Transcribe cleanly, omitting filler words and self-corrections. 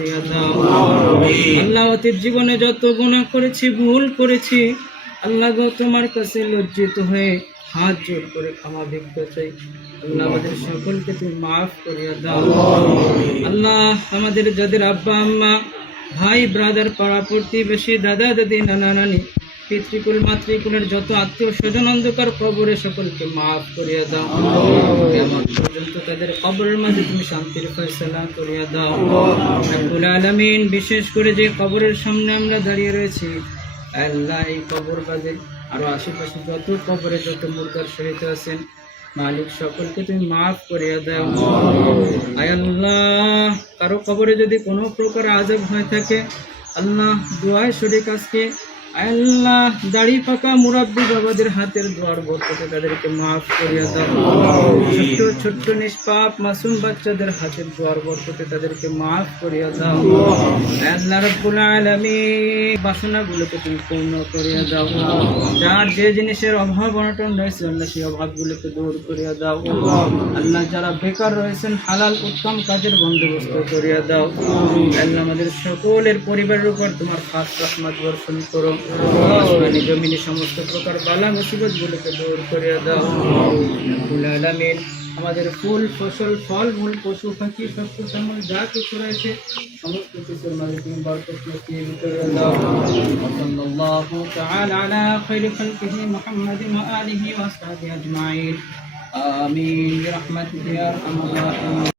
করিয়া দাও। আল্লাহ অতীত জীবনে যত গুনাহ করেছি, ভুল করেছি, আল্লাহ গো তোমার কাছে লজ্জিত হয়ে হাত জোর করে ক্ষমা ভিক্ষা চাই। আল্লাহ আমাদের সকলকে তুমি মাফ করিয়া দাও। আল্লাহ আমাদের যাদের আব্বা আম্মা, ভাই ব্রাদার, পাড়া প্রতিবেশী, দাদা দাদি, নানা নানি, পিতৃকুল মাতৃকুলের যত আত্মীয় স্বজন অন্ধকার কবরে সকলকে মাফ করিয়া দাও। কিয়ামত পর্যন্ত তাদের কবরের মাঝে তুমি শান্তির ফয়সালা করিয়া দাও। রব্বুল আলামিন, বিশেষ করে যে কবরের সামনে আমরা দাঁড়িয়ে রয়েছি, আল্লাহ এই কবর বাদে আরো আশেপাশে যত কবরে যত মুর্দার শহীদ আছেন, মালিক সকলকে তুমি মাফ করিয়া দাও। আয় আল্লাহ, কারো কবরে যদি কোনো প্রকার আযাব হয়ে থাকে, আল্লাহ দোয়ায় শরীক আজকে আল্লাহ দাড়ি পাকা মুরাব্বি বাবাদের হাতের দোয়ার বরকতে তাদেরকে মাফ করিয়া দাও। ছোট্ট ছোট্ট নিষ্পাপ মাসুম বাচ্চাদের হাতের দোয়ার বরকতে তাদেরকে মাফ করিয়া দাও। আল্লাহ রাব্বুল আলামিন, বাসনাগুলোকে তুমি পূর্ণ করিয়া দাও। যার যে জিনিসের অভাব অনটন রয়েছে, আল্লাহ সেই অভাবগুলোকে দূর করিয়া দাও। আল্লাহ যারা বেকার রয়েছেন, হালাল উত্তম কাজের বন্দোবস্ত করিয়া দাও। আল্লাহ আমাদের সকলের পরিবারের উপর তোমার খাস রহমত বর্ষণ করো। আসমানি জমিনে সমস্ত প্রকার বালা মুসিবত গুলোকে দূর করিয়া দাও। রব্বুল আলামিন, আমাদের ফুল ফসল ফল মূল পশু পাখি শস্য শ্যামল যা কিছু রয়েছে সমস্ত কিছুর মাঝে তুমি বরকত নসিব করিয়া দাও। সাল্লাল্লাহু তাআলা আলা খায়রি খালকিহি মুহাম্মাদিন ওয়া আলিহি ওয়া আসহাবিহি আজমাইন। আমিন বিরহমাতিকা ইয়া আরহামার রাহিমিন।